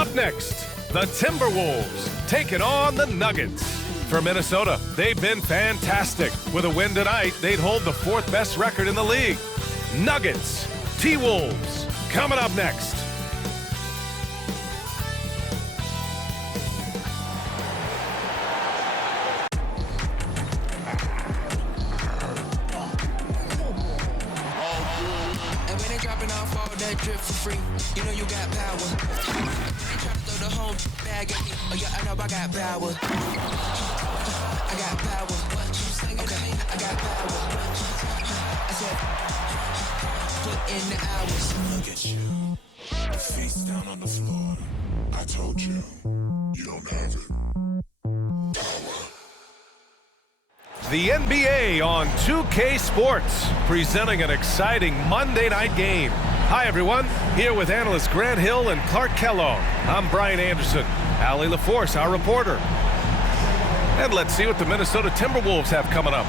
Up next, the Timberwolves taking on the Nuggets. For Minnesota, they've been fantastic. With a win tonight, they'd hold the 4th best record in the league. Nuggets, T-Wolves, coming up next. And when they dropping off all that drip for free, you know you got power. They try to throw the whole bag at me. Oh yeah, I know I got power. I got power. Okay, I got power. I said, put in the hours. Look at you. Face down on the floor. I told you, you don't have it. The NBA on 2K Sports, presenting an exciting Monday night game. Hi, everyone. Here with analysts Grant Hill and Clark Kellogg. I'm Brian Anderson. Allie LaForce, our reporter. And let's see what the Minnesota Timberwolves have coming up.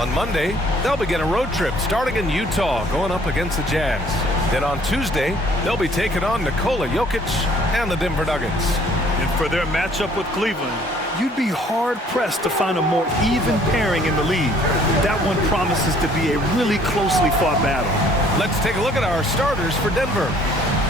On Monday, they'll begin a road trip starting in Utah, going up against the Jazz. Then on Tuesday, they'll be taking on Nikola Jokic and the Denver Nuggets. And for their matchup with Cleveland, you'd be hard-pressed to find a more even pairing in the league. That one promises to be a really closely fought battle. Let's take a look at our starters for Denver.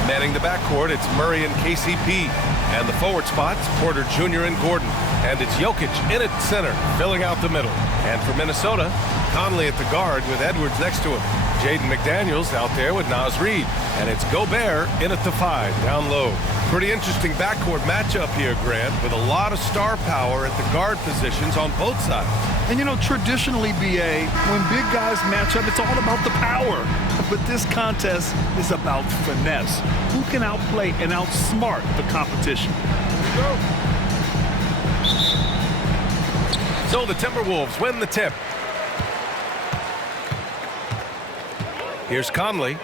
Manning the backcourt, it's Murray and KCP. And the forward spots, Porter Jr. and Gordon. And it's Jokic in at center, filling out the middle. And for Minnesota, Conley at the guard with Edwards next to him. Jaden McDaniels out there with Naz Reid. And it's Gobert in at the 5, down low. Pretty interesting backcourt matchup here, Grant, with a lot of star power at the guard positions on both sides. And you know, traditionally, BA, when big guys match up, it's all about the power. But this contest is about finesse. Who can outplay and outsmart the competition? So the Timberwolves win the tip. Here's Conley.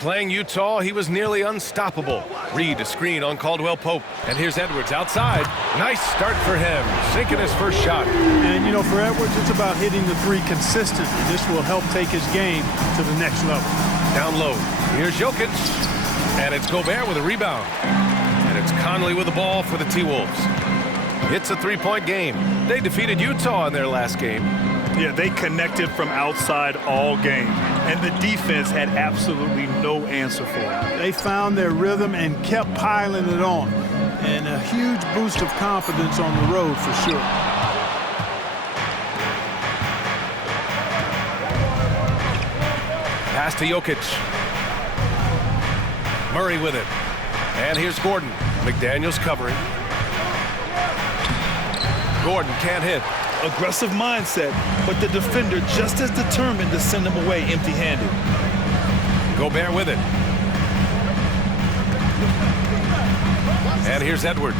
Playing Utah, he was nearly unstoppable. Reid, a screen on Caldwell Pope. And here's Edwards outside. Nice start for him, sinking his first shot. And, you know, for Edwards, it's about hitting the 3 consistently. This will help take his game to the next level. Down low. Here's Jokic. And it's Gobert with a rebound. And it's Conley with the ball for the T-Wolves. It's a 3-point game. They defeated Utah in their last game. Yeah, they connected from outside all game. And the defense had absolutely no answer for it. They found their rhythm and kept piling it on. And a huge boost of confidence on the road for sure. Pass to Jokic. Murray with it. And here's Gordon. McDaniels covering. Gordon can't hit. Aggressive mindset, but the defender just as determined to send him away empty-handed. Gobert with it. And here's Edwards.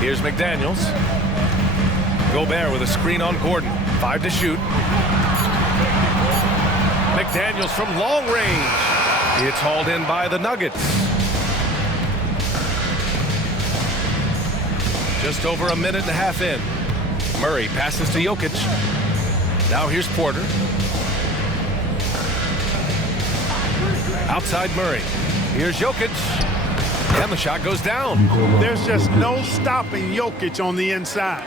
Here's McDaniels. Gobert with a screen on Gordon. 5 to shoot. McDaniels from long range. It's hauled in by the Nuggets. Just over a minute and a half in. Murray passes to Jokic. Now here's Porter. Outside Murray. Here's Jokic. And the shot goes down. There's just no stopping Jokic on the inside.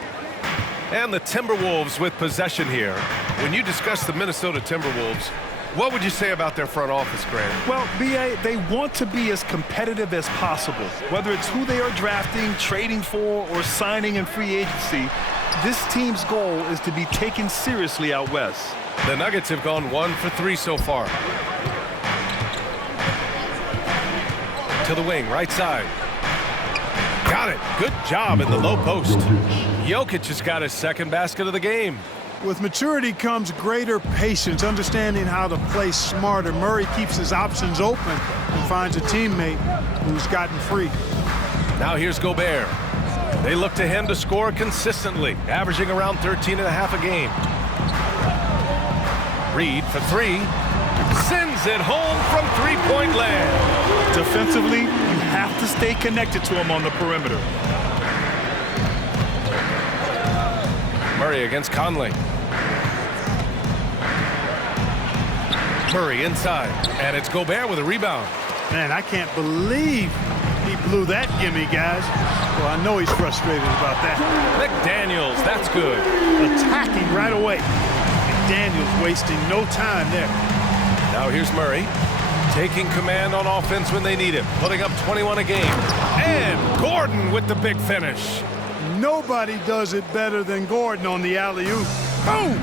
And the Timberwolves with possession here. When you discuss the Minnesota Timberwolves, what would you say about their front office, Grant? Well, BA, they want to be as competitive as possible. Whether it's who they are drafting, trading for, or signing in free agency, this team's goal is to be taken seriously out west. The Nuggets have gone 1 for 3 so far. To the wing, right side. Got it. Good job in the low post. Jokic has got his second basket of the game. With maturity comes greater patience, understanding how to play smarter. Murray keeps his options open and finds a teammate who's gotten free. Now here's Gobert. They look to him to score consistently, averaging around 13.5 a game. Reid for 3. Sends it home from 3-point land. Defensively, you have to stay connected to him on the perimeter. Murray against Conley. Murray inside, and it's Gobert with a rebound. Man, I can't believe he blew that gimme, guys. Well, I know he's frustrated about that. McDaniels, that's good. Attacking right away. McDaniels wasting no time there. Now here's Murray, taking command on offense when they need him, putting up 21 a game. And Gordon with the big finish. Nobody does it better than Gordon on the alley-oop. Boom!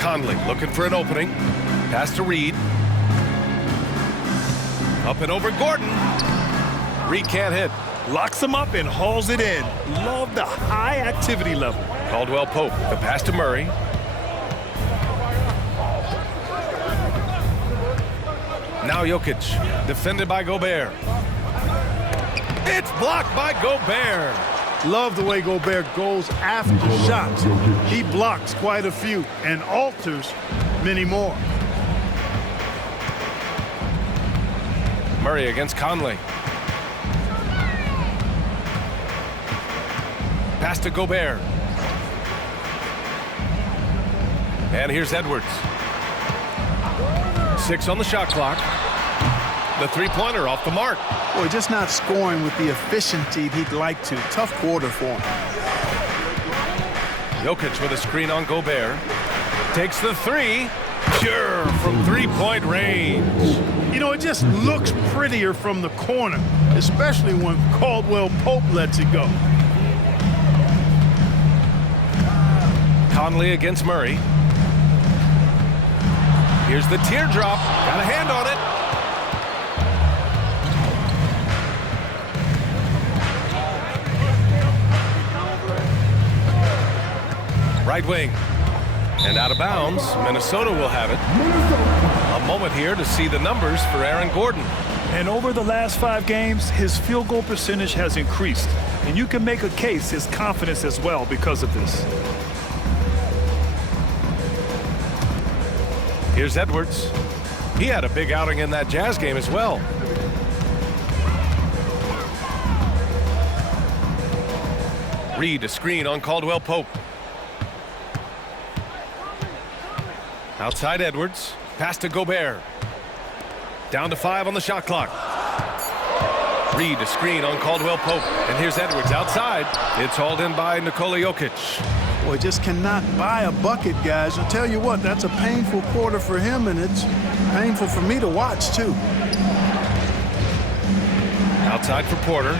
Conley looking for an opening. Pass to Reed. Up and over Gordon. Reed can't hit. Locks him up and hauls it in. Love the high activity level. Caldwell Pope, the pass to Murray. Now Jokic, defended by Gobert. It's blocked by Gobert. Love the way Gobert goes after shots. He blocks quite a few and alters many more. Murray against Conley. Pass to Gobert. And here's Edwards. 6 on the shot clock. The three-pointer off the mark. Boy, just not scoring with the efficiency he'd like to. Tough quarter for him. Jokic with a screen on Gobert. Takes the three. Sure, from three-point range. You know, it just looks prettier from the corner, especially when Caldwell Pope lets it go. Conley against Murray. Here's the teardrop. Got a hand on it. Right wing. And out of bounds. Minnesota will have it. A moment here to see the numbers for Aaron Gordon. And over the last 5 games, his field goal percentage has increased. And you can make a case his confidence as well because of this. Here's Edwards. He had a big outing in that Jazz game as well. Reed, a screen on Caldwell Pope. Outside Edwards. Pass to Gobert. Down to 5 on the shot clock. Reed, a screen on Caldwell Pope. And here's Edwards outside. It's hauled in by Nikola Jokic. Boy, just cannot buy a bucket, guys. I'll tell you what, that's a painful quarter for him, and it's painful for me to watch, too. Outside for Porter.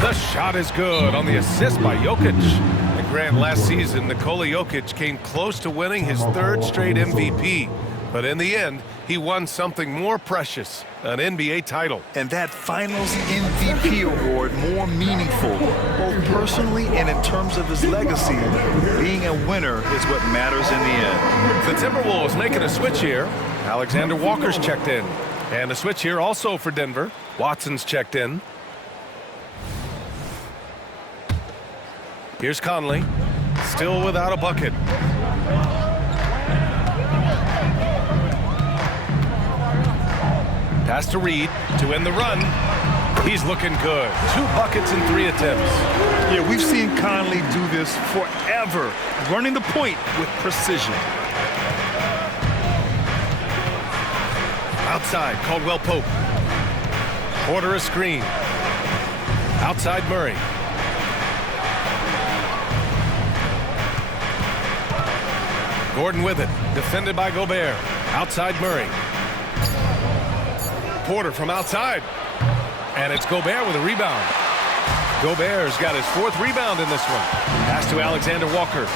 The shot is good on the assist by Jokic. And Grant, last season, Nikola Jokic came close to winning his 3rd straight MVP. But in the end, he won something more precious, an NBA title. And that Finals MVP award more meaningful, both personally and in terms of his legacy. Being a winner is what matters in the end. The Timberwolves making a switch here. Alexander Walker's checked in. And a switch here also for Denver. Watson's checked in. Here's Conley, still without a bucket. Pass to Reed to end the run. He's looking good. 2 buckets in 3 attempts. Yeah, we've seen Conley do this forever, running the point with precision. Outside, Caldwell Pope. Porter a screen. Outside Murray. Gordon with it, defended by Gobert. Outside Murray. Porter from outside. And it's Gobert with a rebound. Gobert's got his 4th rebound in this one. Pass to Alexander Walker.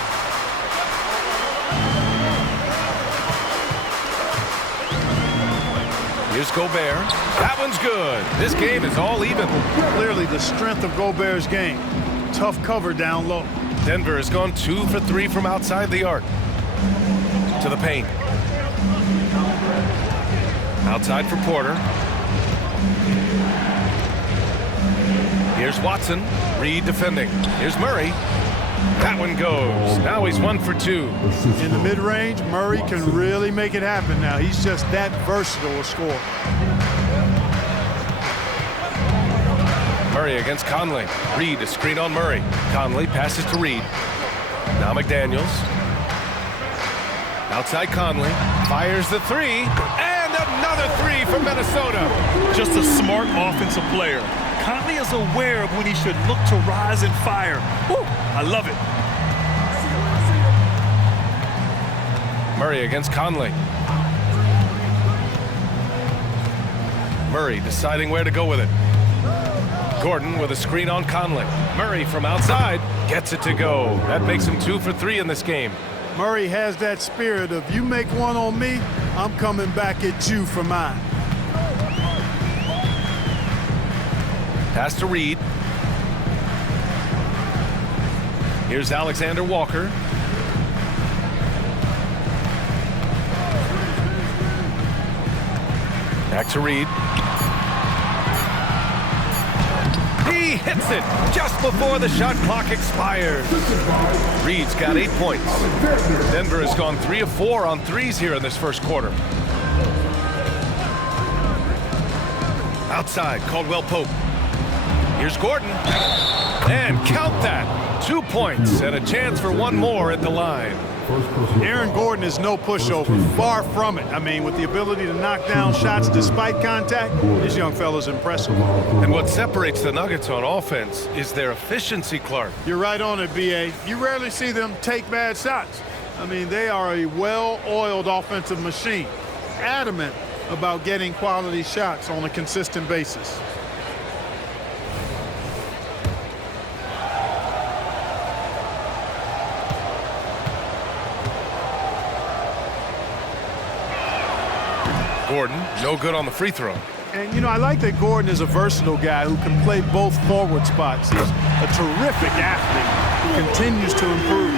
Here's Gobert. That one's good. This game is all even. Clearly the strength of Gobert's game. Tough cover down low. Denver has gone 2 for 3 from outside the arc. To the paint. Outside for Porter. Here's Watson. Reed defending. Here's Murray. That one goes. Now he's 1 for 2. In the mid-range, Murray can really make it happen now. He's just that versatile a scorer. Murray against Conley. Reed, a screen on Murray. Conley passes to Reed. Now McDaniels. Outside Conley, fires the three, and another three for Minnesota. Just a smart offensive player. Conley is aware of when he should look to rise and fire. Woo, I love it. Murray against Conley. Murray deciding where to go with it. Gordon with a screen on Conley. Murray from outside gets it to go. That makes him 2 for 3 in this game. Murray has that spirit of, you make one on me, I'm coming back at you for mine. Pass to Reed. Here's Alexander Walker. Back to Reed. He hits it just before the shot clock expires. Reed's got 8 points. Denver has gone 3 of 4 on threes here in this first quarter. Outside, Caldwell Pope. Here's Gordon. And count that. 2 points and a chance for one more at the line. Aaron Gordon is no pushover, far from it. I mean, with the ability to knock down shots despite contact, this young fella's impressive. And what separates the Nuggets on offense is their efficiency, Clark. You're right on it, B.A. You rarely see them take bad shots. I mean, they are a well-oiled offensive machine, adamant about getting quality shots on a consistent basis. Gordon, no good on the free throw. And, you know, I like that Gordon is a versatile guy who can play both forward spots. He's a terrific athlete who continues to improve.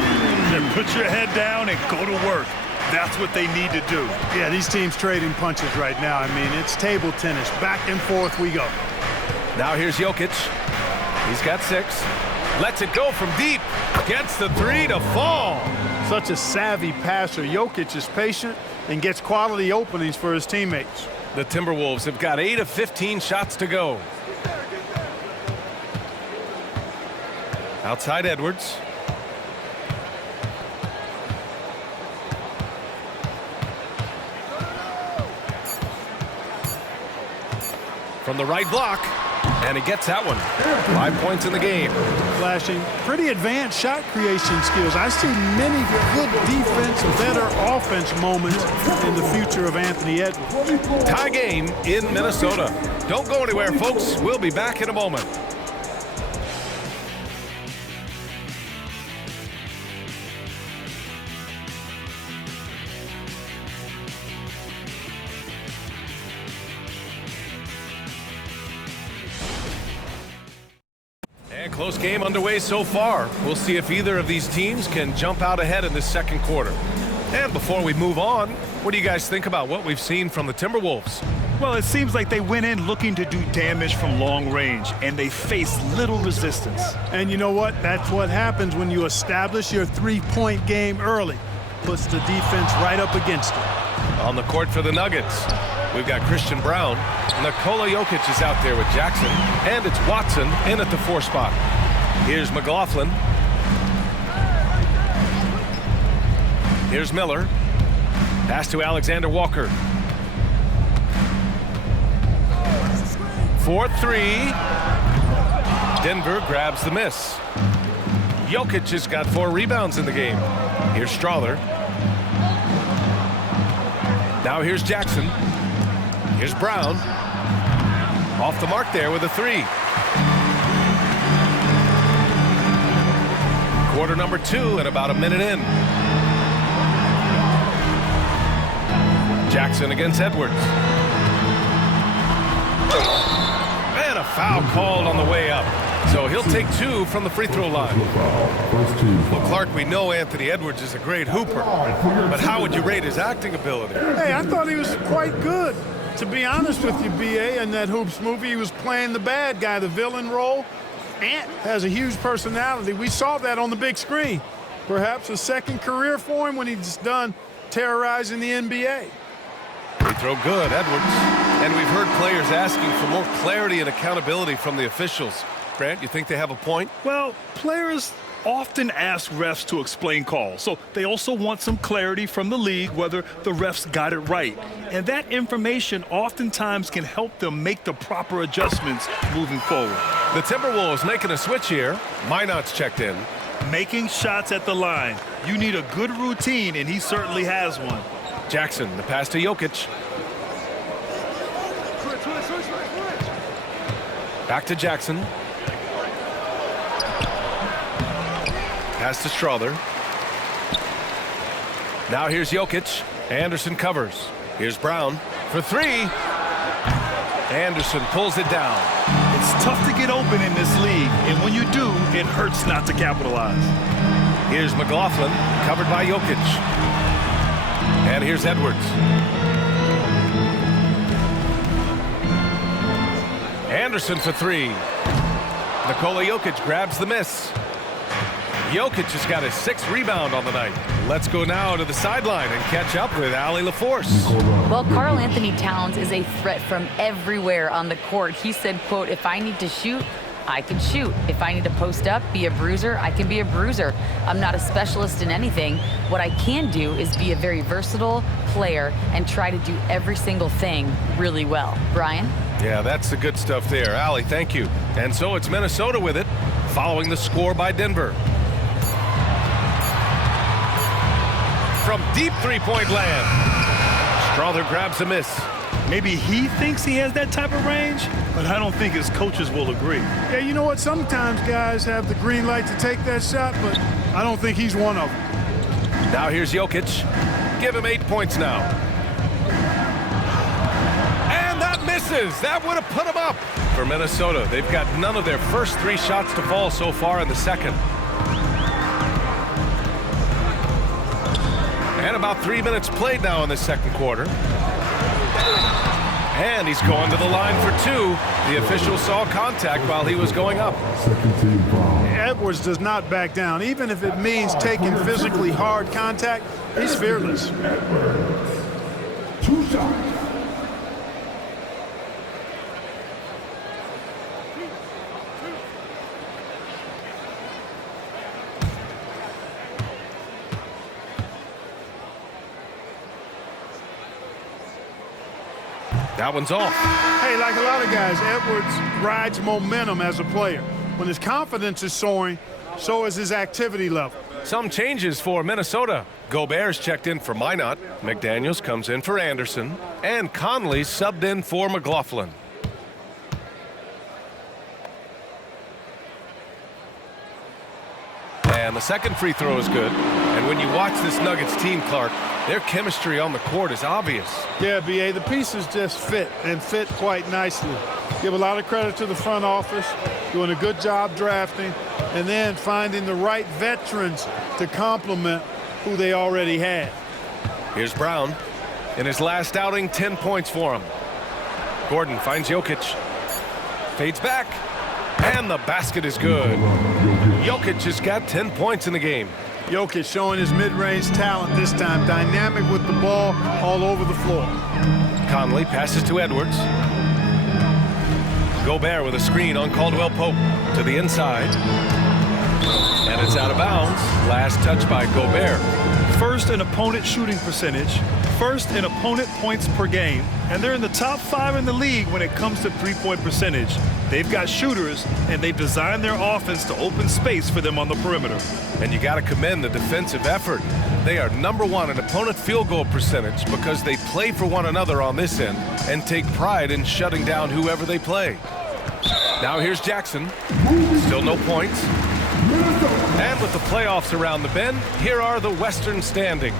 Then put your head down and go to work. That's what they need to do. Yeah, these teams trading punches right now. I mean, it's table tennis. Back and forth we go. Now here's Jokic. He's got 6. Lets it go from deep. Gets the 3 to fall. Such a savvy passer. Jokic is patient and gets quality openings for his teammates. The Timberwolves have got 8 of 15 shots to go. Outside Edwards. From the right block, and he gets that one. 5 points in the game. Flashing pretty advanced shot creation skills. I see many good defense, better offense moments in the future of Anthony Edwards. Tie game in Minnesota. Don't go anywhere, folks. We'll be back in a moment. Close game underway so far. We'll see if either of these teams can jump out ahead in this second quarter. And before we move on, what do you guys think about what we've seen from the Timberwolves? Well, it seems like they went in looking to do damage from long range, and they faced little resistance. And you know what? That's what happens when you establish your three-point game early. Puts the defense right up against it. On the court for the Nuggets, we've got Christian Brown. Nikola Jokic is out there with Jackson, and it's Watson in at the 4 spot. Here's McLaughlin. Here's Miller. Pass to Alexander Walker. 4-3. Denver grabs the miss. Jokic has got 4 rebounds in the game. Here's Strawther. Now here's Jackson. Here's Brown. Off the mark there with a 3. Quarter number 2 and about a minute in. Jackson against Edwards. And a foul called on the way up. So he'll take 2 from the free throw line. Well, Clark, we know Anthony Edwards is a great hooper, but how would you rate his acting ability? Hey, I thought he was quite good. To be honest with you, B.A., in that Hoops movie, he was playing the bad guy, the villain role. Ant has a huge personality. We saw that on the big screen. Perhaps a second career for him when he's done terrorizing the NBA. Free throw good, Edwards. And we've heard players asking for more clarity and accountability from the officials. Grant, you think they have a point? Well, players often ask refs to explain calls. So they also want some clarity from the league whether the refs got it right. And that information oftentimes can help them make the proper adjustments moving forward. The Timberwolves making a switch here. Minot's checked in. Making shots at the line. You need a good routine, and he certainly has one. Jackson, the pass to Jokic. Back to Jackson. Pass to Strother. Now here's Jokic. Anderson covers. Here's Brown for three. Anderson pulls it down. It's tough to get open in this league, and when you do, it hurts not to capitalize. Here's McLaughlin, covered by Jokic. And here's Edwards. Anderson for three. Nikola Jokic grabs the miss. Jokic has got his 6th rebound on the night. Let's go now to the sideline and catch up with Allie LaForce. Well, Karl Anthony Towns is a threat from everywhere on the court. He said, quote, if I need to shoot, I can shoot. If I need to post up, be a bruiser, I can be a bruiser. I'm not a specialist in anything. What I can do is be a very versatile player and try to do every single thing really well. Brian? Yeah, that's the good stuff there. Allie, thank you. And so it's Minnesota with it, following the score by Denver. From deep three-point land, Strother grabs a miss. Maybe he thinks he has that type of range, but I don't think his coaches will agree. Yeah, you know what? Sometimes guys have the green light to take that shot, but I don't think he's one of them. Now here's Jokic. Give him 8 points now. And that misses. That would have put him up. For Minnesota, they've got none of their first 3 shots to fall so far in the second. And about 3 minutes played now in the second quarter. And he's going to the line for 2. The official saw contact while he was going up. Edwards does not back down. Even if it means taking physically hard contact, he's fearless. 2 shots. That one's off. Hey, like a lot of guys, Edwards rides momentum as a player. When his confidence is soaring, so is his activity level. Some changes for Minnesota. Gobert's checked in for Minot. McDaniels comes in for Anderson. And Conley subbed in for McLaughlin. And the second free throw is good. And when you watch this Nuggets team, Clark, their chemistry on the court is obvious. Yeah, B.A., the pieces just fit, and fit quite nicely. Give a lot of credit to the front office, doing a good job drafting, and then finding the right veterans to complement who they already had. Here's Brown. In his last outing, 10 points for him. Gordon finds Jokic. Fades back. And the basket is good. Jokic has got 10 points in the game. Jokic showing his mid-range talent this time. Dynamic with the ball all over the floor. Conley passes to Edwards. Gobert with a screen on Caldwell Pope to the inside. And it's out of bounds. Last touch by Gobert. First in opponent shooting percentage, first in opponent points per game, and they're in the top 5 in the league when it comes to three-point percentage. They've got shooters, and they've designed their offense to open space for them on the perimeter. And you got to commend the defensive effort. They are #1 in opponent field goal percentage because they play for one another on this end and take pride in shutting down whoever they play. Now here's Jackson. Still no points. And with the playoffs around the bend, here are the Western standings.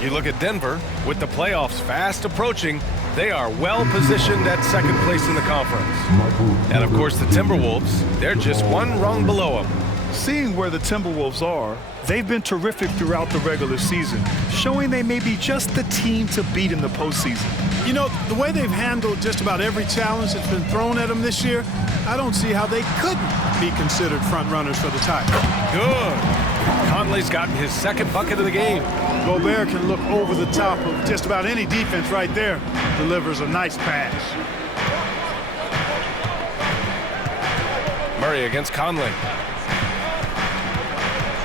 You look at Denver, with the playoffs fast approaching, they are well positioned at second place in the conference. And of course the Timberwolves, they're just one rung below them. Seeing where the Timberwolves are, they've been terrific throughout the regular season, showing they may be just the team to beat in the postseason. You know, the way they've handled just about every challenge that's been thrown at them this year, I don't see how they couldn't be considered front runners for the title. Good. Conley's gotten his second bucket of the game. Gobert can look over the top of just about any defense right there. Delivers a nice pass. Murray against Conley.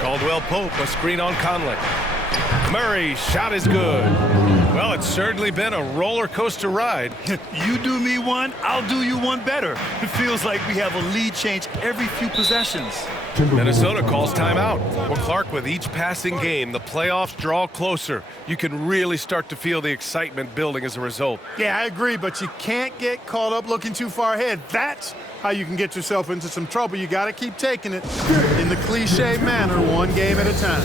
Caldwell Pope, a screen on Conley. Murray, shot is good. Well, it's certainly been a roller coaster ride. You do me one, I'll do you one better. It feels like we have a lead change every few possessions. Minnesota calls timeout. Well, Clark, with each passing game, the playoffs draw closer. You can really start to feel the excitement building as a result. Yeah, I agree, but you can't get caught up looking too far ahead. That's how you can get yourself into some trouble. You got to keep taking it in the cliche manner, one game at a time.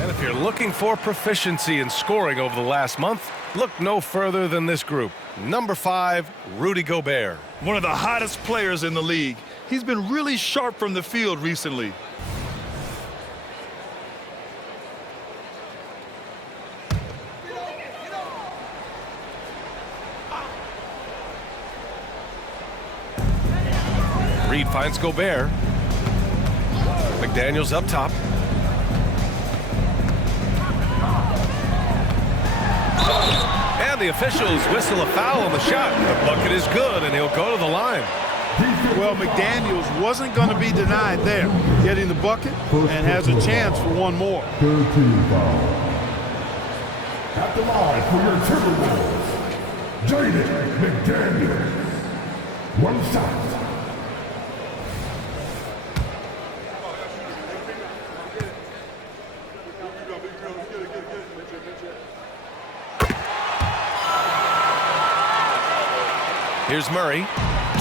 And if you're looking for proficiency in scoring over the last month, look no further than this group. Number 5, Rudy Gobert. One of the hottest players in the league. He's been really sharp from the field recently. Reed finds Gobert. McDaniels up top. And the officials whistle a foul on the shot. The bucket is good, and he'll go to the line. Well, McDaniels wasn't going to be denied there. Getting the bucket and has a chance for one more. 13 foul. At the line for your Timberwolves, Jaden McDaniels. One shot. Here's Murray.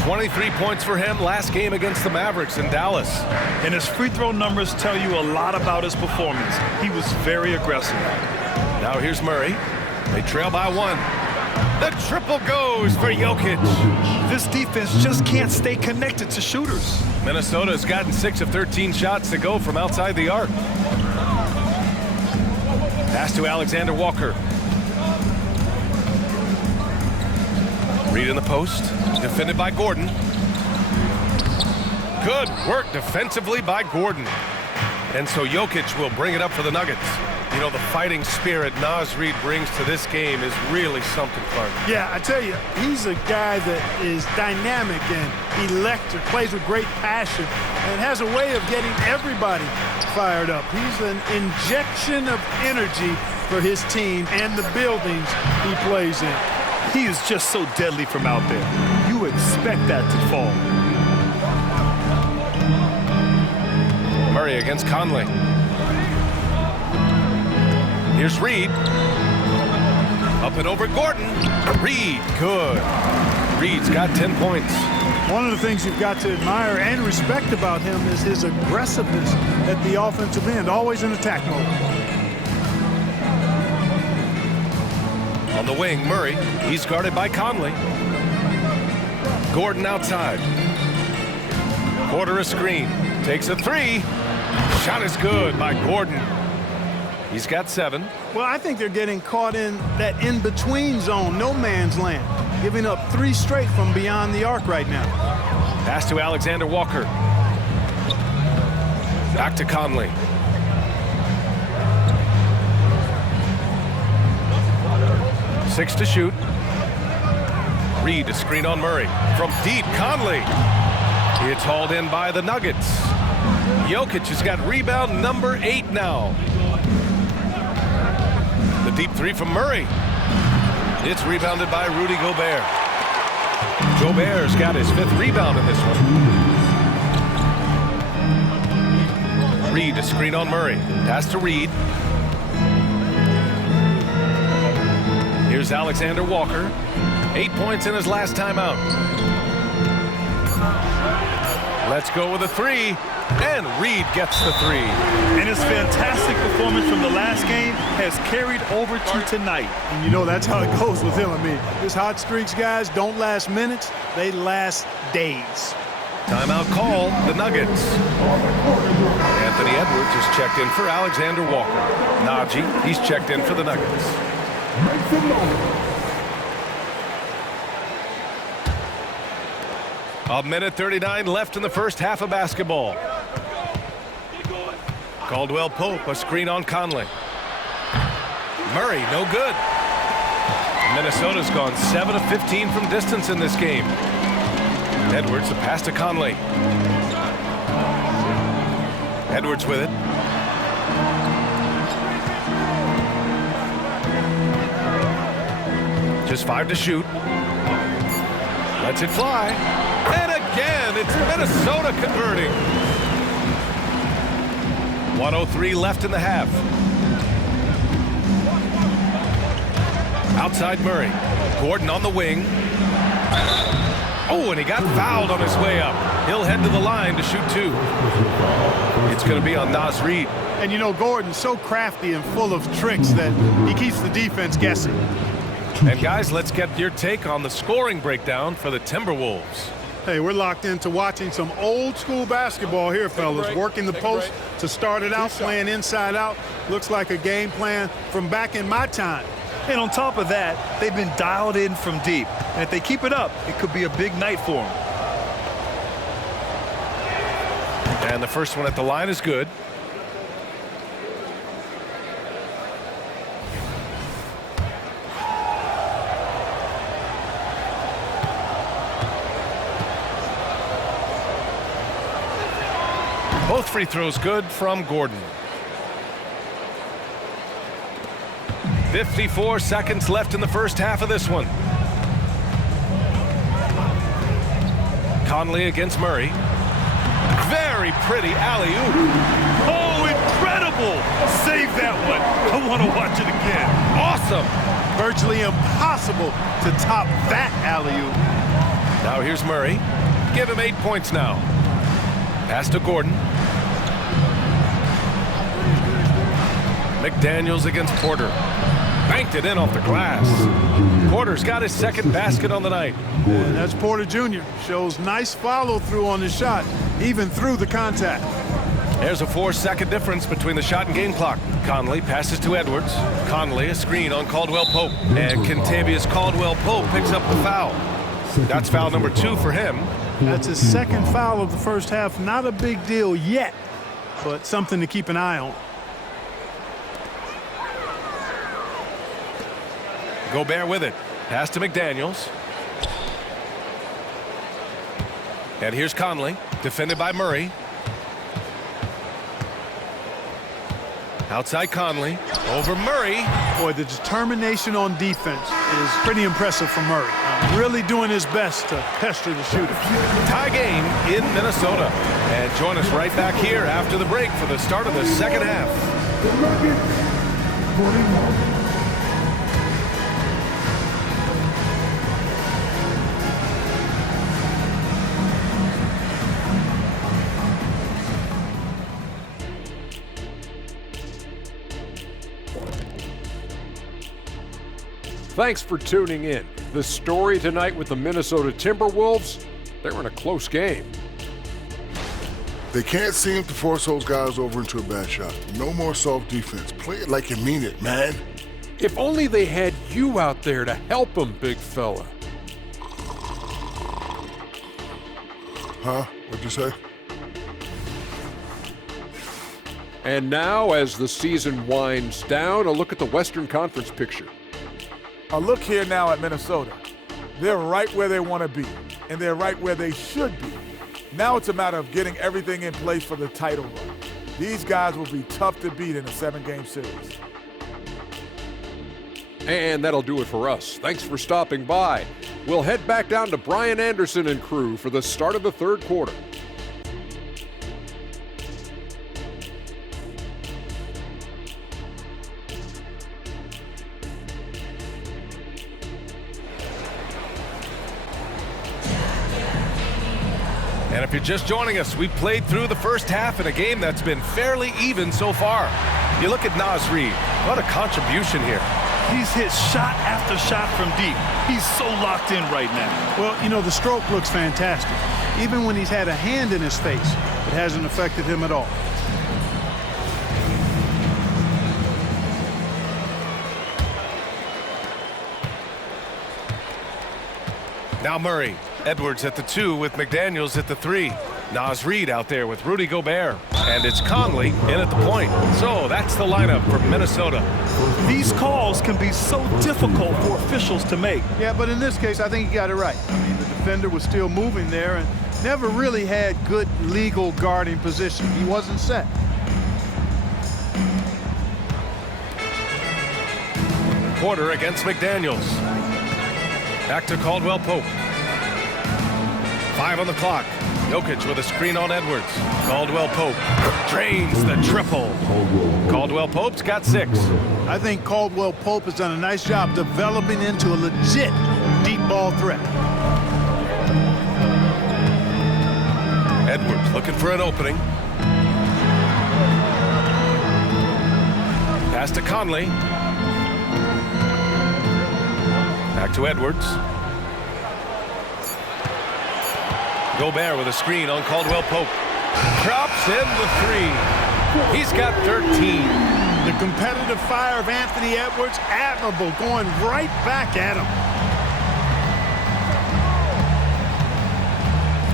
23 points for him last game against the Mavericks in Dallas. And his free throw numbers tell you a lot about his performance. He was very aggressive. Now here's Murray. They trail by 1. The triple goes for Jokic. This defense just can't stay connected to shooters. Minnesota has gotten 6 of 13 shots to go from outside the arc. Pass to Alexander Walker. Reed in the post, defended by Gordon. Good work defensively by Gordon. And so Jokic will bring it up for the Nuggets. You know, the fighting spirit Naz Reid brings to this game is really something, Clark. Yeah, I tell you, he's a guy that is dynamic and electric, plays with great passion, and has a way of getting everybody fired up. He's an injection of energy for his team and the buildings he plays in. He is just so deadly from out there. You expect that to fall. Murray against Conley. Here's Reed. Up and over Gordon. Reed, good. Reed's got 10 points. One of the things you've got to admire and respect about him is his aggressiveness at the offensive end, always in attack mode. On the wing, Murray. He's guarded by Conley. Gordon outside. Porter a screen. Takes a 3. Shot is good by Gordon. He's got 7. Well, I think they're getting caught in that in-between zone, no man's land, giving up 3 straight from beyond the arc right now. Pass to Alexander Walker. Back to Conley. Six to shoot. Reed to screen on Murray. From deep, Conley. It's hauled in by the Nuggets. Jokic has got rebound number 8 now. The deep 3 from Murray. It's rebounded by Rudy Gobert. Gobert's got his 5th rebound in this one. Reed to screen on Murray. Pass to Reed. Here's Alexander Walker. 8 points in his last time out. Let's go with a 3. And Reed gets the 3. And his fantastic performance from the last game has carried over to tonight. And you know that's how it goes with him. I mean, his hot streaks, guys, don't last minutes. They last days. Timeout call, the Nuggets. Anthony Edwards is checked in for Alexander Walker. Najee, he's checked in for the Nuggets. A minute 39 left in the first half of basketball. Caldwell Pope, a screen on Conley. Murray, no good. Minnesota's gone 7 of 15 from distance in this game. Edwards, the pass to Conley. Edwards with it. Just 5 to shoot. Lets it fly. And again, it's Minnesota converting. 1:03 left in the half. Outside Murray. Gordon on the wing. Oh, and he got fouled on his way up. He'll head to the line to shoot 2. It's going to be on Naz Reid. And you know, Gordon's so crafty and full of tricks that he keeps the defense guessing. And guys, let's get your take on the scoring breakdown for the Timberwolves. Hey, we're locked into watching some old school basketball here, fellas. Working the post to start it out, playing inside out. Looks like a game plan from back in my time. And on top of that, they've been dialed in from deep. And if they keep it up, it could be a big night for them. And the first one at the line is good. Both free throws good from Gordon. 54 seconds left in the first half of this one. Conley against Murray. Very pretty alley-oop. Oh, incredible! Save that one. I want to watch it again. Awesome. Virtually impossible to top that alley-oop. Now here's Murray. Give him 8 points now. Pass to Gordon. McDaniels against Porter. Banked it in off the glass. Porter's got his second basket on the night. And that's Porter Jr. Shows nice follow-through on the shot, even through the contact. There's a 4-second difference between the shot and game clock. Conley passes to Edwards. Conley, a screen on Caldwell-Pope. And Kentavious Caldwell-Pope picks up the foul. That's foul number 2 for him. That's his second foul of the first half. Not a big deal yet, but something to keep an eye on. Gobert with it. Pass to McDaniels. And here's Conley, defended by Murray. Outside Conley, over Murray. Boy, the determination on defense is pretty impressive from Murray. Really doing his best to pester the shooter. Tie game in Minnesota. And join us right back here after the break for the start of the second half. Thanks for tuning in. The story tonight with the Minnesota Timberwolves, they're in a close game. They can't seem to force those guys over into a bad shot. No more soft defense. Play it like you mean it, man. If only they had you out there to help them, big fella. Huh? What'd you say? And now, as the season winds down, a look at the Western Conference picture. A look here now at Minnesota. They're right where they want to be, and they're right where they should be. Now it's a matter of getting everything in place for the title run. These guys will be tough to beat in a 7-game series. And that'll do it for us. Thanks for stopping by. We'll head back down to Brian Anderson and crew for the start of the third quarter. And if you're just joining us, we've played through the first half in a game that's been fairly even so far. You look at Naz Reid. What a contribution here. He's hit shot after shot from deep. He's so locked in right now. Well, you know, the stroke looks fantastic. Even when he's had a hand in his face, it hasn't affected him at all. Now Murray. Edwards at the 2 with McDaniels at the 3. Naz Reid out there with Rudy Gobert. And it's Conley in at the point. So that's the lineup for Minnesota. These calls can be so difficult for officials to make. Yeah, but in this case, I think he got it right. I mean, the defender was still moving there and never really had good legal guarding position. He wasn't set. Porter against McDaniels. Back to Caldwell Pope. 5 on the clock. Jokic with a screen on Edwards. Caldwell Pope drains the triple. Caldwell Pope's got 6. I think Caldwell Pope has done a nice job developing into a legit deep ball threat. Edwards looking for an opening. Pass to Conley. Back to Edwards. Gobert with a screen on Caldwell Pope. Drops in the 3. He's got 13. The competitive fire of Anthony Edwards, admirable, going right back at him.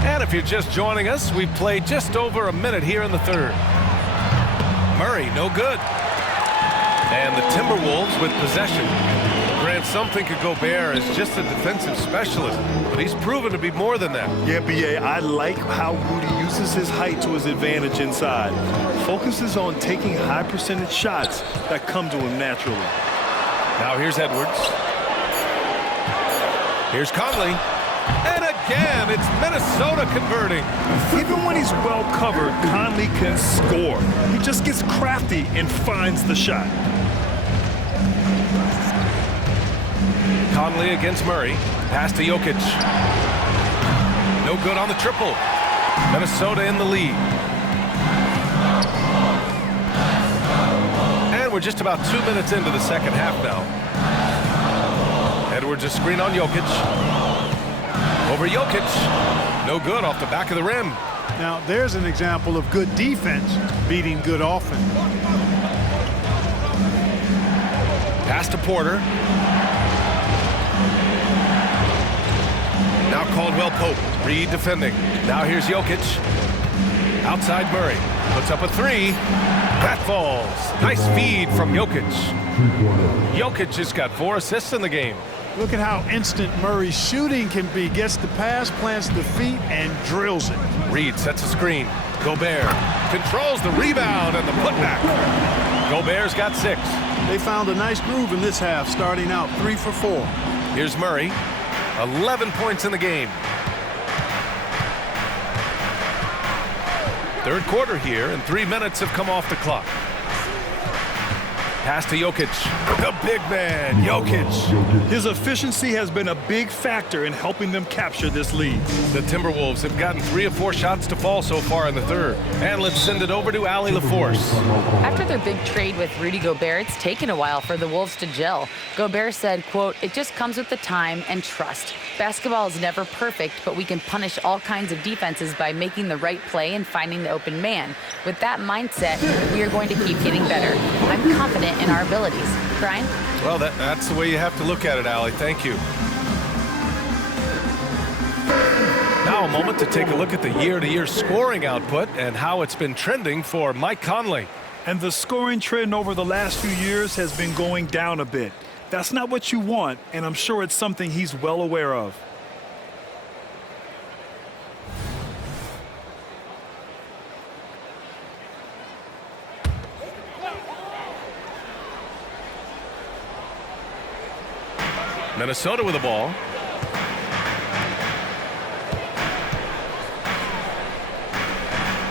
And if you're just joining us, we've played just over a minute here in the third. Murray, no good. And the Timberwolves with possession. Grant, some think of Gobert as just a defensive specialist, but he's proven to be more than that. Yeah, B.A., I like how Rudy uses his height to his advantage inside. Focuses on taking high percentage shots that come to him naturally. Now here's Edwards. Here's Conley. And again, it's Minnesota converting. Even when he's well covered, Conley can score. He just gets crafty and finds the shot. Conley against Murray. Pass to Jokic. No good on the triple. Minnesota in the lead. And we're just about 2 minutes into the second half now. Edwards a screen on Jokic. Over Jokic. No good off the back of the rim. Now, there's an example of good defense beating good offense. Pass to Porter. Now Caldwell Pope, Reed defending. Now here's Jokic. Outside Murray. Puts up a 3. That falls. Nice feed from Jokic. Jokic just got 4 assists in the game. Look at how instant Murray's shooting can be. Gets the pass, plants the feet, and drills it. Reed sets a screen. Gobert controls the rebound and the putback. Gobert's got 6. They found a nice groove in this half, starting out 3 for 4. Here's Murray. 11 points in the game. Third quarter here, and 3 minutes have come off the clock. Pass to Jokic. The big man, Jokic. His efficiency has been a big factor in helping them capture this lead. The Timberwolves have gotten 3 of 4 shots to fall so far in the third. And let's send it over to Allie LaForce. After their big trade with Rudy Gobert, it's taken a while for the Wolves to gel. Gobert said, quote, "It just comes with the time and trust. Basketball is never perfect, but we can punish all kinds of defenses by making the right play and finding the open man. With that mindset, we are going to keep getting better. I'm confident in our abilities." Brian? Well, that's the way you have to look at it, Allie. Thank you. Now a moment to take a look at the year-to-year scoring output and how it's been trending for Mike Conley. And the scoring trend over the last few years has been going down a bit. That's not what you want, and I'm sure it's something he's well aware of. Minnesota with the ball.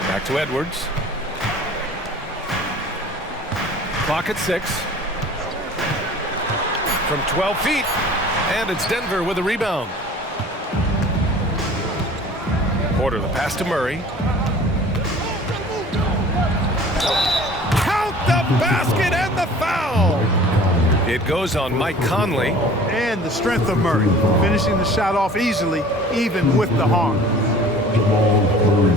Back to Edwards. Clock at 6. From 12 feet. And it's Denver with a rebound. Porter, the pass to Murray. Count the basket and the foul. It goes on Mike Conley. And the strength of Murray, finishing the shot off easily, even with the harm. Murray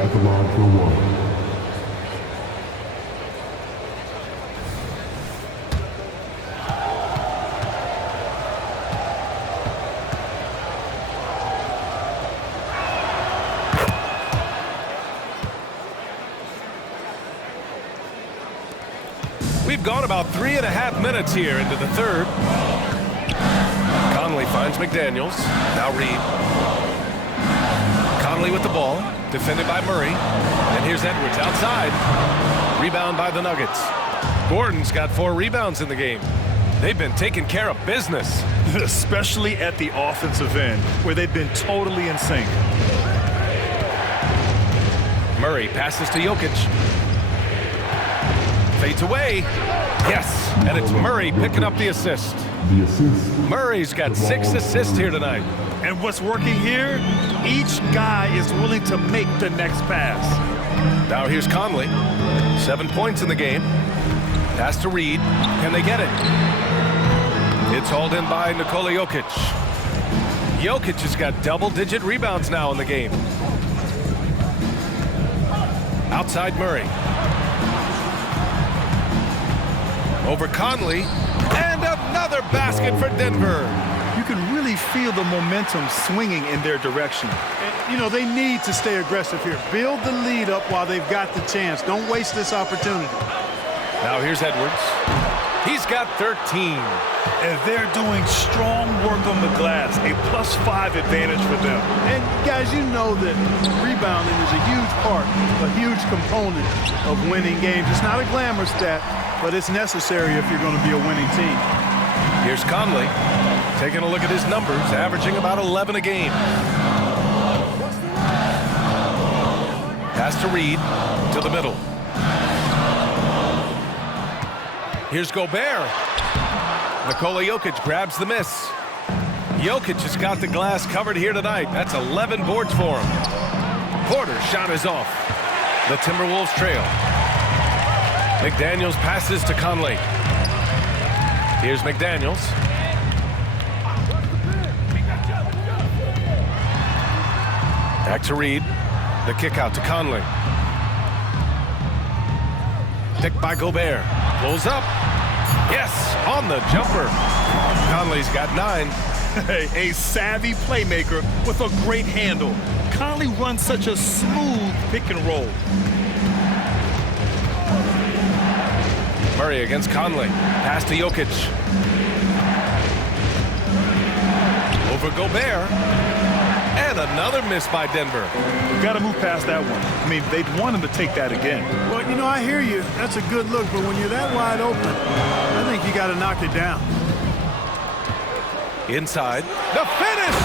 at the line for 1. We've gone about 3.5 minutes here into the third. Conley finds McDaniels. Now Reed. Conley with the ball. Defended by Murray. And here's Edwards outside. Rebound by the Nuggets. Gordon's got 4 rebounds in the game. They've been taking care of business. Especially at the offensive end, where they've been totally in sync. Murray passes to Jokic. Fades away. Yes, and it's Murray picking up the assist. Murray's got 6 assists here tonight. And what's working here? Each guy is willing to make the next pass. Now here's Conley. 7 points in the game. Pass to Reed. Can they get it? It's hauled in by Nikola Jokic. Jokic has got double-digit rebounds now in the game. Outside Murray. Over Conley. And another basket for Denver. You can really feel the momentum swinging in their direction. And, you know, they need to stay aggressive here. Build the lead up while they've got the chance. Don't waste this opportunity. Now here's Edwards. He's got 13. And they're doing strong work on the glass, a +5 advantage for them. And guys, you know that rebounding is a huge part, a huge component of winning games. It's not a glamour stat, but it's necessary if you're going to be a winning team. Here's Conley, taking a look at his numbers, averaging about 11 a game. Pass to Reed, to the middle. Here's Gobert. Nikola Jokic grabs the miss. Jokic has got the glass covered here tonight. That's 11 boards for him. Porter's shot is off. The Timberwolves trail. McDaniels passes to Conley. Here's McDaniels. Back to Reed. The kick out to Conley. Picked by Gobert. Pulls up. Yes, on the jumper. Conley's got 9. A savvy playmaker with a great handle. Conley runs such a smooth pick and roll. Murray against Conley. Pass to Jokic. Over Gobert. And another miss by Denver. We've got to move past that one. I mean, they'd want him to take that again. Well, you know, I hear you. That's a good look, but when you're that wide open, I think you got to knock it down. Inside. The finish!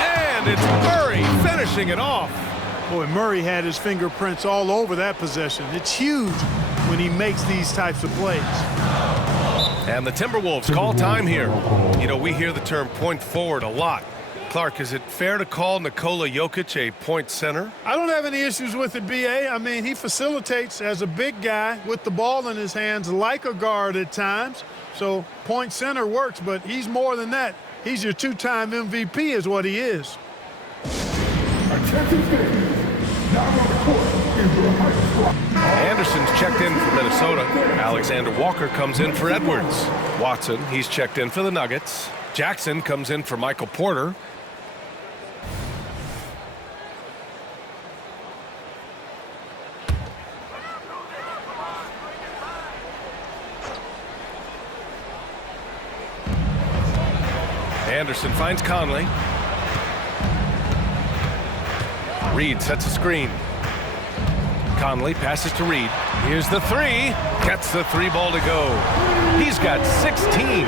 And it's Murray finishing it off. Boy, Murray had his fingerprints all over that possession. It's huge when he makes these types of plays. And the Timberwolves call time here. You know, we hear the term point forward a lot. Clark, is it fair to call Nikola Jokic a point center? I don't have any issues with it, B.A. I mean, he facilitates as a big guy with the ball in his hands like a guard at times. So point center works, but he's more than that. He's your 2-time MVP is what he is. Anderson's checked in for Minnesota. Alexander Walker comes in for Edwards. Watson, he's checked in for the Nuggets. Jackson comes in for Michael Porter. Anderson finds Conley. Reed sets a screen. Conley passes to Reed. Here's the 3. Gets the 3 ball to go. He's got 16.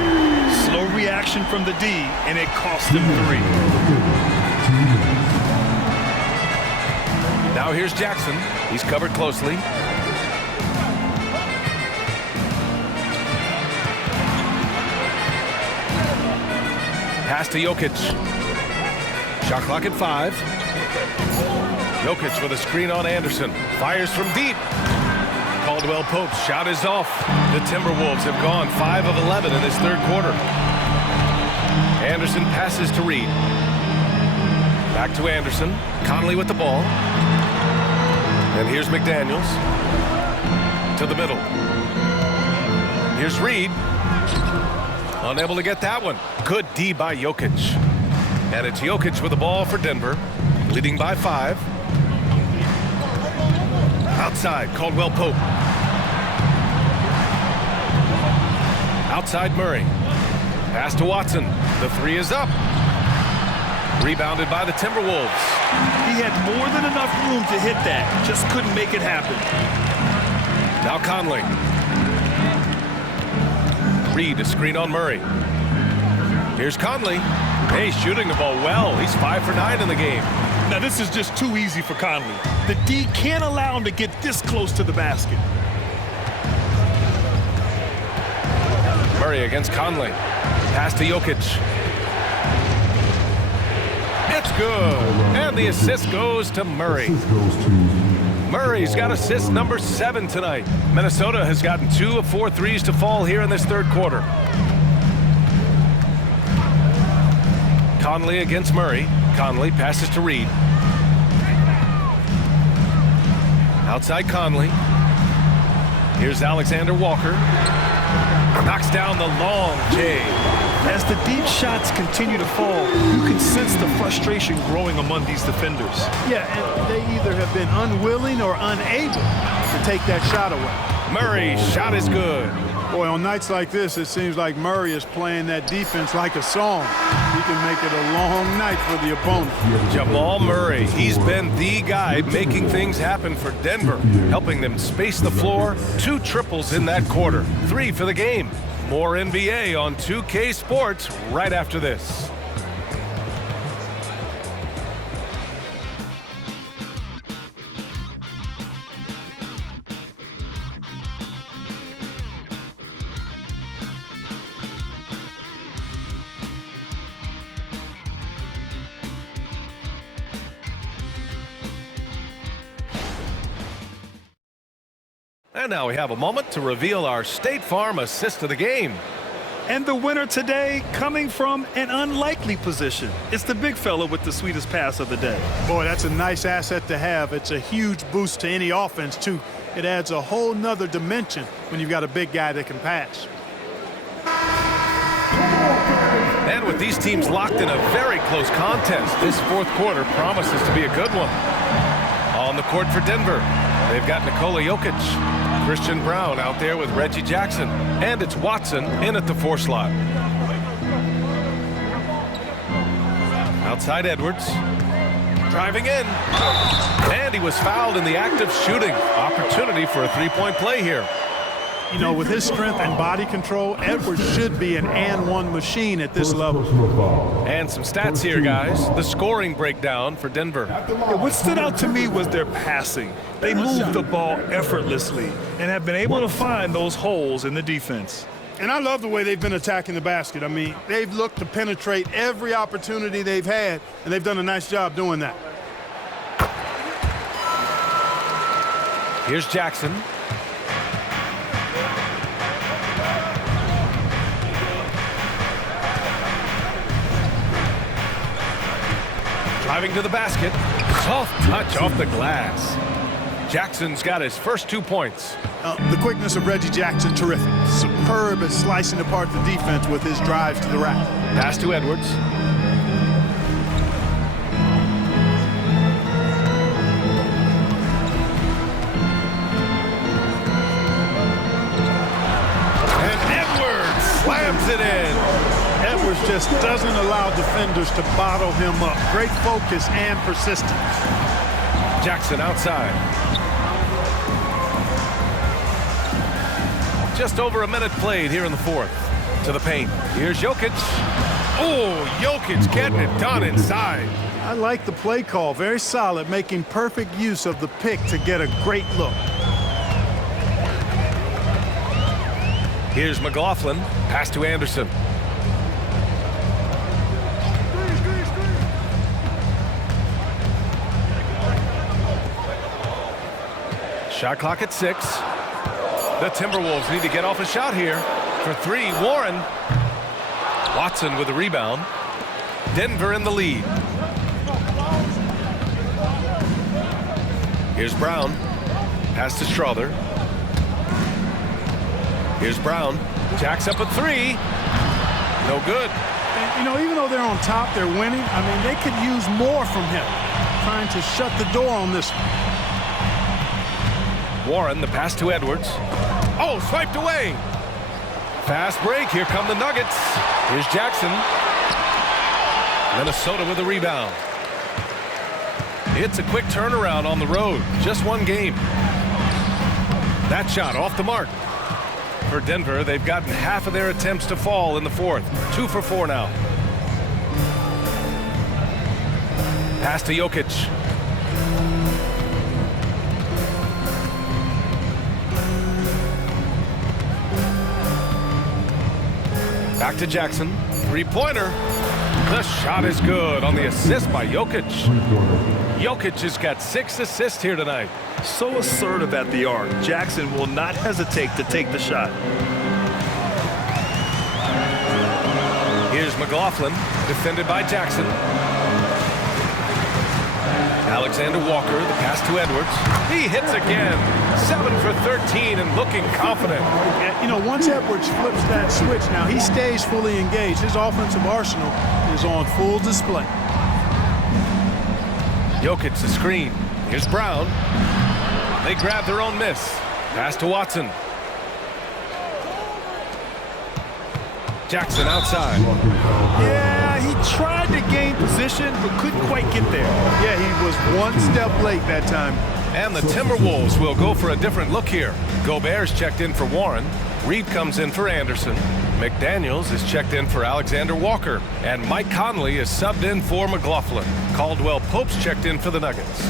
Slow reaction from the D, and it cost him 3. Now here's Jackson. He's covered closely. Pass to Jokic. Shot clock at 5. Jokic with a screen on Anderson. Fires from deep. Caldwell Pope's shot is off. The Timberwolves have gone 5 of 11 in this third quarter. Anderson passes to Reed. Back to Anderson. Conley with the ball. And here's McDaniels. To the middle. Here's Reed. Unable to get that one. Good D by Jokic. And it's Jokic with the ball for Denver. Leading by 5. Outside, Caldwell Pope. Outside Murray. Pass to Watson. The 3 is up. Rebounded by the Timberwolves. He had more than enough room to hit that. Just couldn't make it happen. Now Conley. Reed, a screen on Murray. Here's Conley. Hey, shooting the ball well. He's 5 for 9 in the game. Now, this is just too easy for Conley. The D can't allow him to get this close to the basket. Murray against Conley. Pass to Jokic. It's good. And the assist goes to Murray. Murray's got assist number 7 tonight. Minnesota has gotten 2 of 4 threes to fall here in this third quarter. Conley against Murray. Conley passes to Reed. Outside Conley. Here's Alexander Walker. Knocks down the long J. As the deep shots continue to fall, you can sense the frustration growing among these defenders. Yeah, and they either have been unwilling or unable to take that shot away. Murray's shot is good. Boy, on nights like this, it seems like Murray is playing that defense like a song. He can make it a long night for the opponent. Jamal Murray, he's been the guy making things happen for Denver, helping them space the floor. 2 triples in that quarter. 3 for the game. More NBA on 2K Sports right after this. And now we have a moment to reveal our State Farm assist of the game. And the winner today coming from an unlikely position. It's the big fella with the sweetest pass of the day. Boy, that's a nice asset to have. It's a huge boost to any offense, too. It adds a whole nother dimension when you've got a big guy that can pass. And with these teams locked in a very close contest, this fourth quarter promises to be a good one. On the court for Denver, they've got Nikola Jokic. Christian Brown out there with Reggie Jackson. And it's Watson in at the 4 slot. Outside Edwards. Driving in. And he was fouled in the act of shooting. Opportunity for a 3-point play here. You know, with his strength and body control, Edwards should be an and-one machine at this level. And some stats here, guys. The scoring breakdown for Denver. Yeah, what stood out to me was their passing. They moved the ball effortlessly and have been able to find those holes in the defense. And I love the way they've been attacking the basket. I mean, they've looked to penetrate every opportunity they've had, and they've done a nice job doing that. Here's Jackson. Driving to the basket. Soft touch off the glass. Jackson's got his first 2 points. The quickness of Reggie Jackson, terrific. Superb at slicing apart the defense with his drives to the rack. Pass to Edwards. And Edwards slams it in. Edwards just doesn't allow defenders to bottle him up. Great focus and persistence. Jackson outside. Just over a minute played here in the fourth. To the paint. Here's Jokic. Oh, Jokic getting it done inside. I like the play call. Very solid, making perfect use of the pick to get a great look. Here's McLaughlin. Pass to Anderson. Shot clock at 6. The Timberwolves need to get off a shot here. For 3, Warren. Watson with the rebound. Denver in the lead. Here's Brown. Pass to Strother. Here's Brown. Jacks up a 3. No good. And, you know, even though they're on top, they're winning. I mean, they could use more from him. Trying to shut the door on this one. Warren, the pass to Edwards. Oh, swiped away. Fast break. Here come the Nuggets. Here's Jackson. Minnesota with a rebound. It's a quick turnaround on the road. Just one game. That shot off the mark. For Denver, they've gotten half of their attempts to fall in the fourth. 2 for 4 now. Pass to Jokic. Back to Jackson. Three-pointer. The shot is good on the assist by Jokic. Jokic has got 6 assists here tonight. So assertive at the arc. Jackson will not hesitate to take the shot. Here's McLaughlin, defended by Jackson. Alexander Walker, the pass to Edwards. He hits again. 7 for 13 and looking confident. Yeah, you know, once Edwards flips that switch now, he stays fully engaged. His offensive arsenal is on full display. Jokic the screen. Here's Brown. They grab their own miss. Pass to Watson. Jackson outside. Yeah, he tried to gain position, but couldn't quite get there. Yeah, he was one step late that time. And the Timberwolves will go for a different look here. Gobert's checked in for Warren. Reed comes in for Anderson. McDaniels is checked in for Alexander Walker. And Mike Conley is subbed in for McLaughlin. Caldwell Pope's checked in for the Nuggets.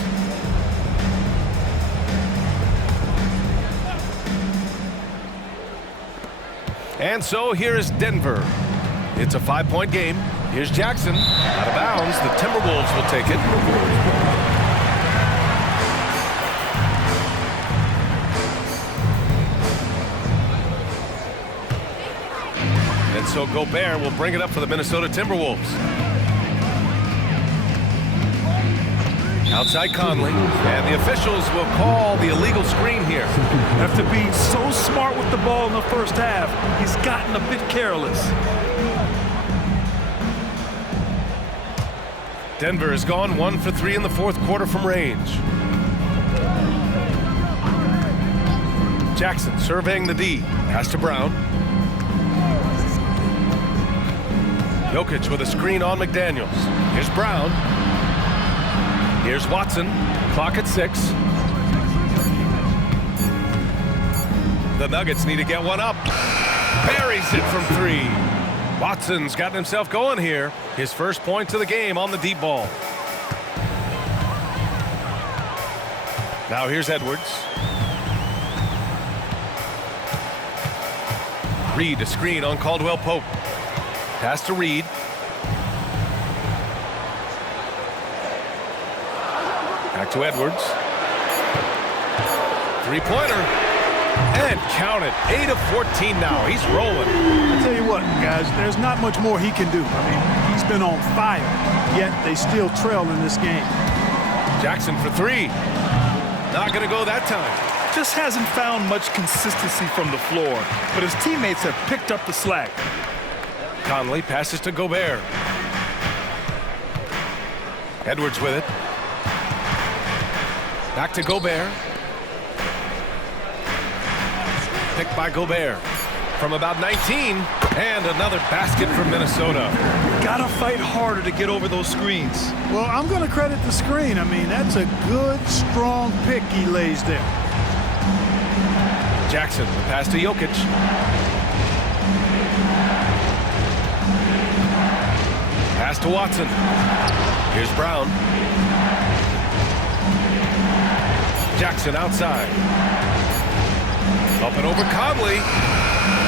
And so here is Denver. It's a 5-point game. Here's Jackson. Out of bounds. The Timberwolves will take it. And so Gobert will bring it up for the Minnesota Timberwolves. Outside Conley, and the officials will call the illegal screen here. After being so smart with the ball in the first half, he's gotten a bit careless. Denver has gone 1 for 3 in the fourth quarter from range. Jackson surveying the D. Pass to Brown. Jokic with a screen on McDaniels. Here's Brown. Here's Watson. Clock at 6. The Nuggets need to get one up. Buries it from 3. Watson's gotten himself going here. His first points of the game on the deep ball. Now here's Edwards. Reed a screen on Caldwell Pope. Pass to Reed. Back to Edwards. Three-pointer. And count it. 8 of 14 now. He's rolling. I tell you what, guys, there's not much more he can do. I mean, he's been on fire, yet they still trail in this game. Jackson for 3. Not going to go that time. Just hasn't found much consistency from the floor, but his teammates have picked up the slack. Conley passes to Gobert. Edwards with it. Back to Gobert. Picked by Gobert from about 19. And another basket for Minnesota. Gotta fight harder to get over those screens. Well, I'm going to credit the screen. I mean, that's a good, strong pick he lays there. Jackson, the pass to Jokic. Pass to Watson. Here's Brown. Jackson outside. Up and over Conley.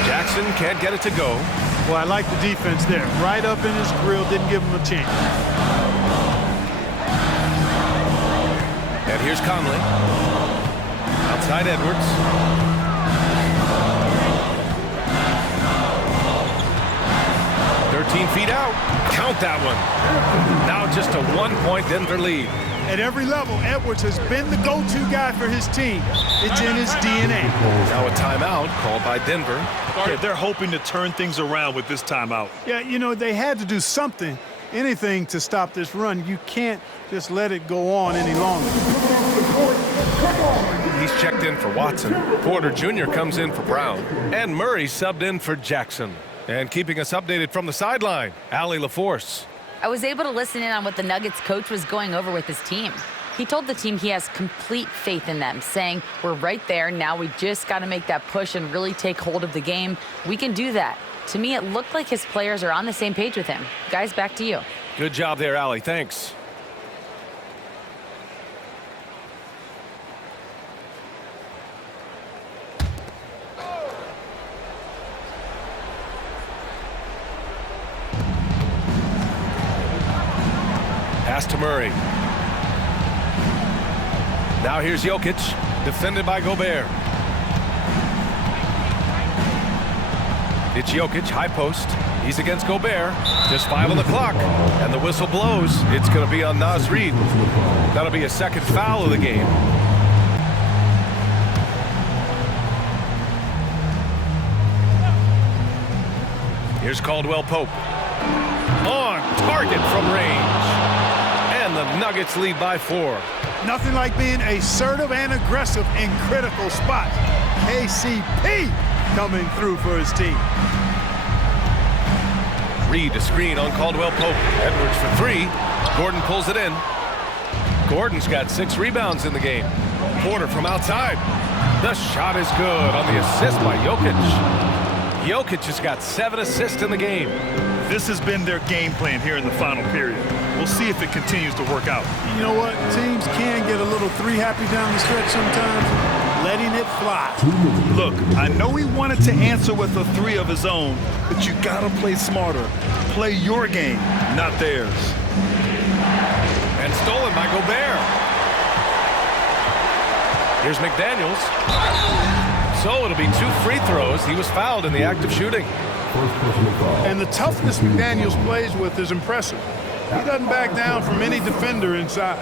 Jackson can't get it to go. Well, I like the defense there. Right up in his grill, didn't give him a chance. And here's Conley. Outside Edwards. Feet out. Count that one. Now just a 1-point Denver lead. At every level, Edwards has been the go-to guy for his team. It's in his DNA. Now a timeout called by Denver. Yeah, they're hoping to turn things around with this timeout. Yeah, you know, they had to do something, anything to stop this run. You can't just let it go on any longer. He's checked in for Watson. Porter Jr. comes in for Brown. And Murray subbed in for Jackson. And keeping us updated from the sideline, Allie LaForce. I was able to listen in on what the Nuggets coach was going over with his team. He told the team he has complete faith in them, saying, "We're right there. Now we just got to make that push and really take hold of the game. We can do that." To me, it looked like his players are on the same page with him. Guys, back to you. Good job there, Allie. Thanks. Pass to Murray. Now here's Jokic, defended by Gobert. It's Jokic, high post. He's against Gobert. Just 5 on the clock, and the whistle blows. It's going to be on Naz Reid. That'll be a second foul of the game. Here's Caldwell Pope. On target from range. And the Nuggets lead by 4. Nothing like being assertive and aggressive in critical spots. KCP coming through for his team. Reid a screen on Caldwell Pope. Edwards for 3. Gordon pulls it in. Gordon's got 6 rebounds in the game. Porter from outside. The shot is good on the assist by Jokic. Jokic has got 7 assists in the game. This has been their game plan here in the final period. We'll see if it continues to work out. You know what? Teams can get a little 3 happy down the stretch sometimes. Letting it fly. Look, I know he wanted to answer with a 3 of his own, but you gotta play smarter. Play your game, not theirs. And stolen by Gobert. Here's McDaniels. So it'll be 2 free throws. He was fouled in the act of shooting. And the toughness McDaniels plays with is impressive. He doesn't back down from any defender inside.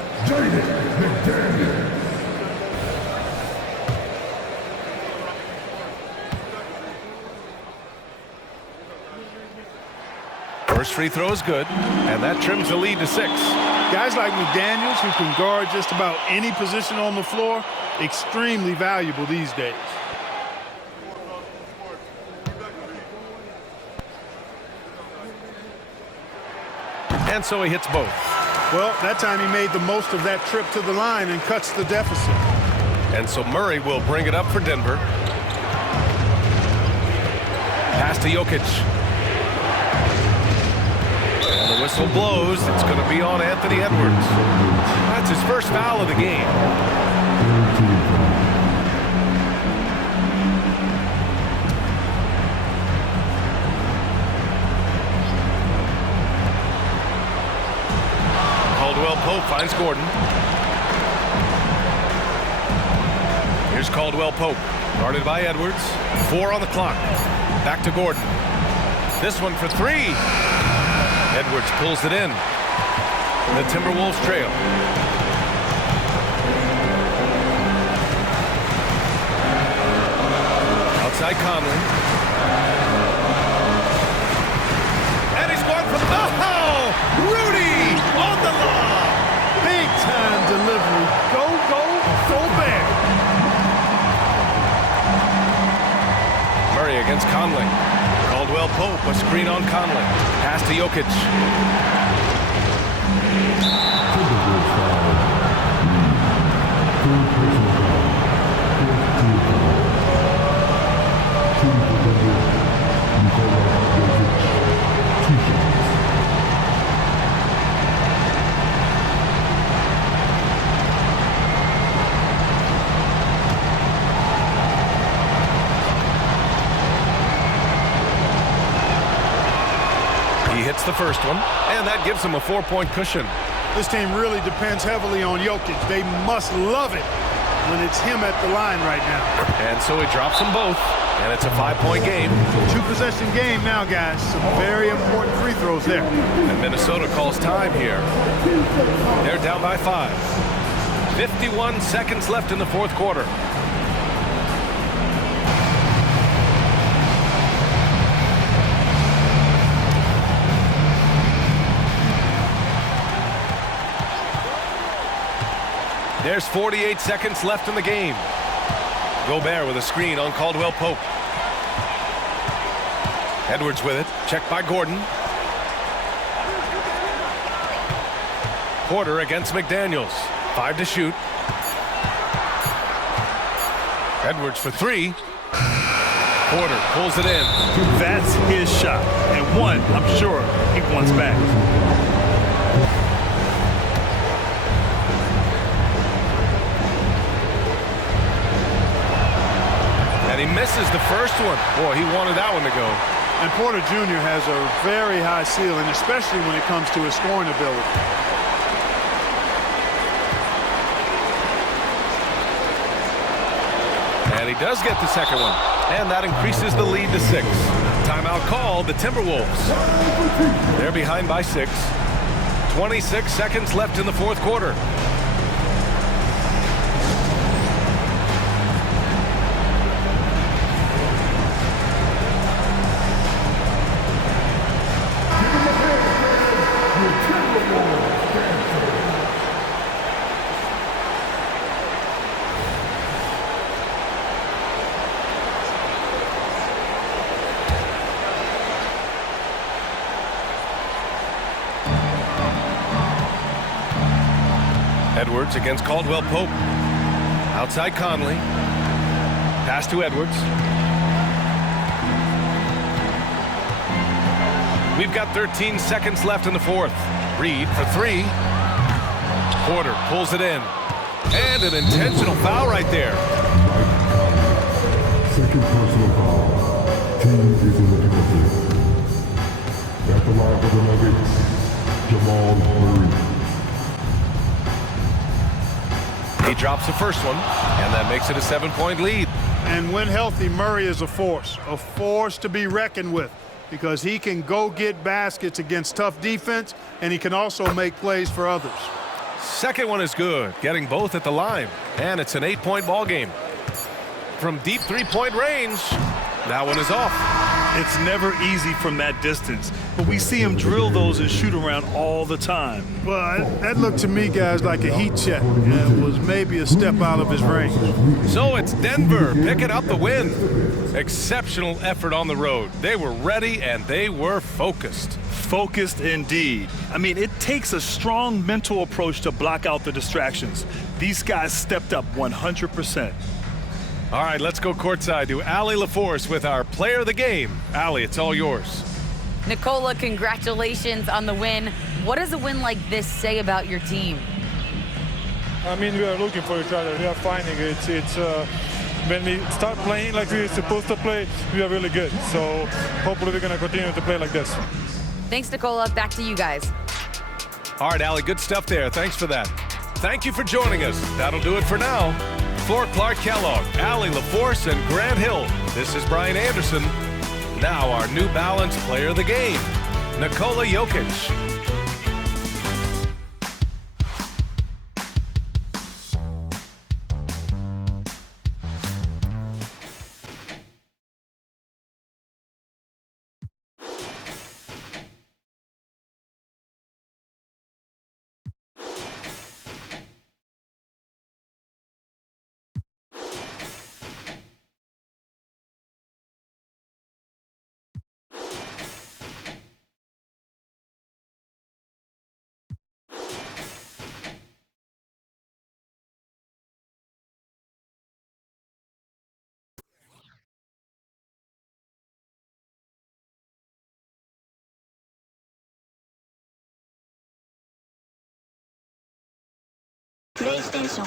First free throw is good, and that trims the lead to 6. Guys like McDaniels, who can guard just about any position on the floor, extremely valuable these days. And so he hits both. Well, that time he made the most of that trip to the line and cuts the deficit. And so Murray will bring it up for Denver. Pass to Jokic. And the whistle blows. It's going to be on Anthony Edwards. That's his first foul of the game. Caldwell Pope finds Gordon. Here's Caldwell Pope, guarded by Edwards. 4 on the clock. Back to Gordon. This one for 3. Edwards pulls it in. The Timberwolves trail. Outside Conley. And he's going for the Rudy on the lob. Big time delivery. Go, go, go Bear. Murray against Conley. Caldwell Pope, a screen on Conley. Pass to Jokic. Hits the first one, and that gives him a 4-point cushion. This team really depends heavily on Jokic. They must love it when it's him at the line right now. And so he drops them both, and it's a 5-point game. 2-possession game now, guys. Some very important free throws there. And Minnesota calls time here. They're down by 5. 51 seconds left in the fourth quarter. There's 48 seconds left in the game. Gobert with a screen on Caldwell Pope. Edwards with it. Checked by Gordon. Porter against McDaniels. 5 to shoot. Edwards for 3. Porter pulls it in. That's his shot. And one, I'm sure, he wants back. And he misses the first one. Boy, he wanted that one to go. And Porter Jr. has a very high ceiling, especially when it comes to his scoring ability. And he does get the second one. And that increases the lead to 6. Timeout called, the Timberwolves. They're behind by 6. 26 seconds left in the fourth quarter. Edwards against Caldwell Pope. Outside Conley. Pass to Edwards. We've got 13 seconds left in the fourth. Reed for 3. Porter pulls it in. And an intentional foul right there. Second personal foul. Team is in the penalty. At the line for the Nuggets, Jamal Murray. He drops the first one, and that makes it a 7-point lead. And when healthy, Murray is a force to be reckoned with, because he can go get baskets against tough defense, and he can also make plays for others. Second one is good, getting both at the line, and it's an 8-point ball game. From deep 3-point range, that one is off. It's never easy from that distance, but we see him drill those and shoot around all the time. Well, that looked to me, guys, like a heat check, and was maybe a step out of his range. So it's Denver picking up the win. Exceptional effort on the road. They were ready and they were focused. Focused indeed. I mean, it takes a strong mental approach to block out the distractions. These guys stepped up 100%. All right, let's go courtside to Allie LaForce with our player of the game. Allie, it's all yours. Nicola, congratulations on the win. What does a win like this say about your team? I mean, we are looking for each other. We are finding it. When we start playing like we're supposed to play, we are really good. So hopefully we're going to continue to play like this. Thanks, Nicola. Back to you guys. All right, Allie, good stuff there. Thanks for that. Thank you for joining us. That'll do it for now. For Clark Kellogg, Allie LaForce, and Grant Hill, this is Brian Anderson. Now our New Balance player of the game, Nikola Jokic. PlayStation